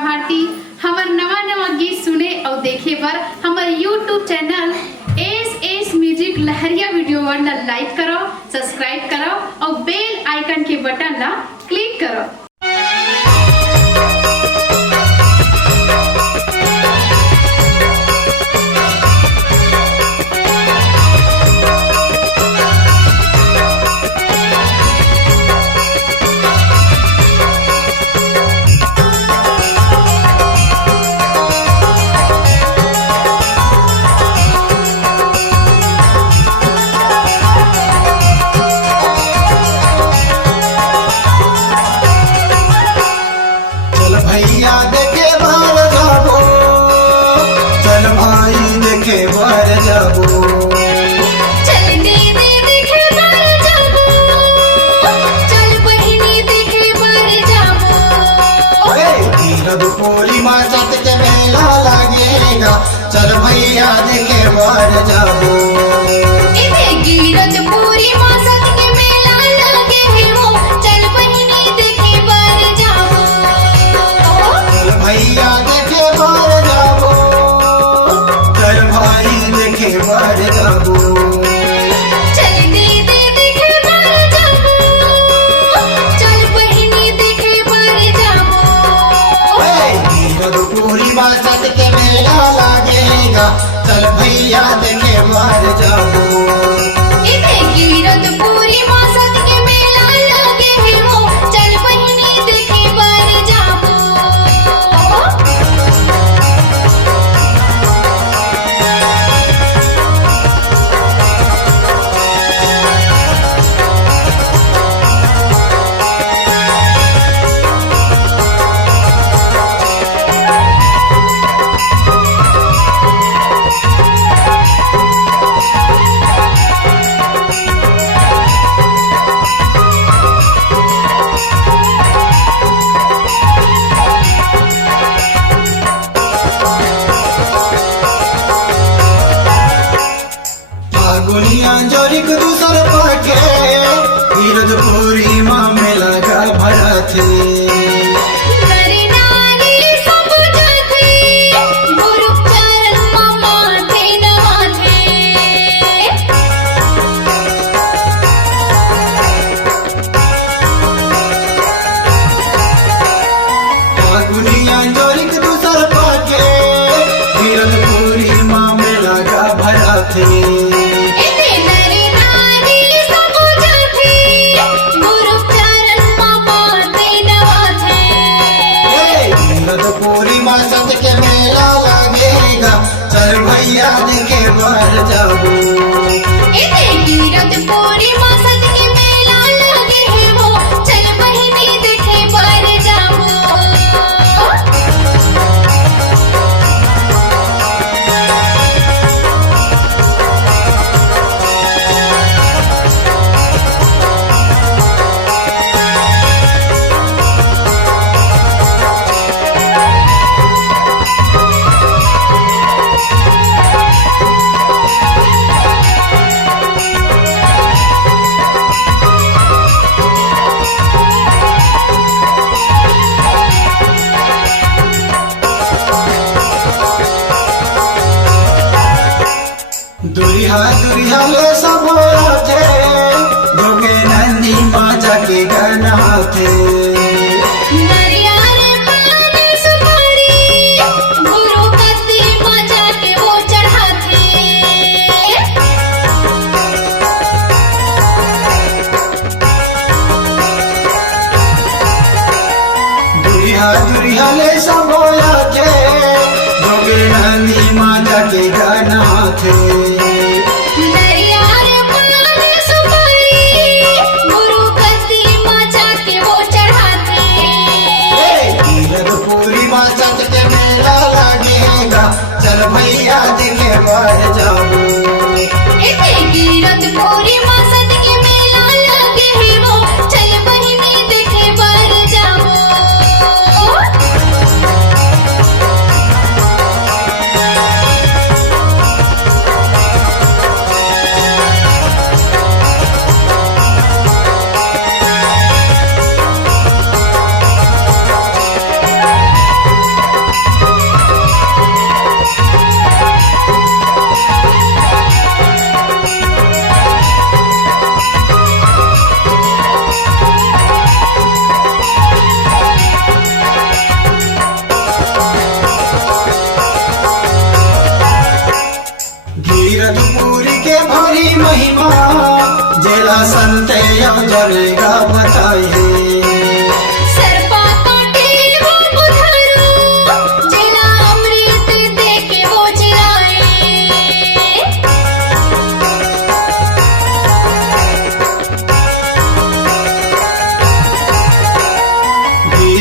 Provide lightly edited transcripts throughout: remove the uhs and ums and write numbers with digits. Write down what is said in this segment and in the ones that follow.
भारती। हमार नवा नवा गीत सुने और देखे पर हमारे YouTube चैनल एस म्यूजिक लहरिया वीडियो वन लाइक करो, सब्सक्राइब करो और बेल आइकन के बटन ला क्लिक करो। भैया देखे बार जाबो, चल भाई देखे बार जाबो, चल दीदी देखे बार जाबो, चल बहिनी देखे बार जाबो। तीरथ पूर्णिमा चत के मेला लगेगा, चल भैया देखे बार जाबो। गिरत पूर्णिमा चत के मेला लगे हो, चल बहिनी देखे बार जाबो। भैया देखे बार जाबो, चल भाई देखे बार जाबो, चल दीदी देखे बार जाबो, चल बहिनी देखे बार जाबो। तीरथ पूर्णिमा चत के मेला लगेगा, चल भैया देखे बार जाबो। गिरत पूर्णिमा चत के मेला लगे हो, चल बहिनी देखे बार जाबो। फागुनिया जोरिक दूसर पाके, तीरथ पूर्णिमा में लगा भरा थे। नरी नारी सब जाथे, गुरु चरण माथे नवाथे। फागुनिया जोरिक दूसर पाके, तीरथ पूर्णिमा में लगा भरा थे। नरी नारी सब जाथे, गुरु चरण माथे नवाथे। तीरथ पूर्णिमा सत के मेला लगेगा, चल भैया देखे बार जाबो। गिरत पूर्णिमा चत के मेला लगे हो, चल बहिनी देखे बार जाबो। दुरिया दुरिया ले सब थे, जोगे नंदी माजा के गाना थे। नरियारे पानी सुपारी, गुरु कत्ती बजा के वो चढ़ाथे। दुरिया दुरिया ले सब थे, जोगे नंदी माजा के गाना थे। नरियारे पानी सुपारी, गुरु कत्ती बजा के वो चढ़ाथे। तीरथ पूर्णिमा चत के मेला लगेगा, चल भैया देखे बार जाबो। गिरत पूर्णिमा चत के मेला लगे हो, चल बहिनी देखे बार जाबो।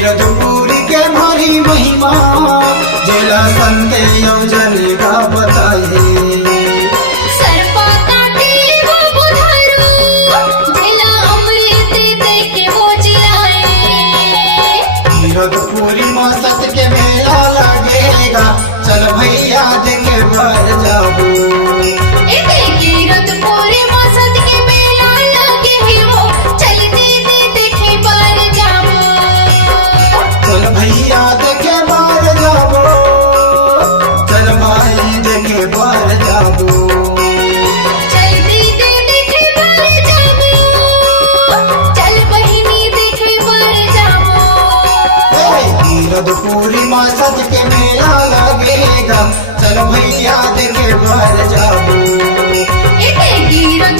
गिरधपुरी के भारी महिमा जिला संते योजन का बताए सर्पा काटे वो बुधारू जिला अमृत देके वो जिलाए गिरधपुरी माँ सत के मेला लगेगा चल भैया देखे भर जाबू गिरधपुरी माँ सत के मेला लगे है वो चल दीदी देखे बार जाबो चल भैया देखे भर जाबू चल भाई देखे भर जाबू चल दीदी देखे बार जाबो चल बहिनी देखे बार जाबो गिरधपुरी माँ सत के मेला लगेगा चल भैया देखे भर जाबू गिरध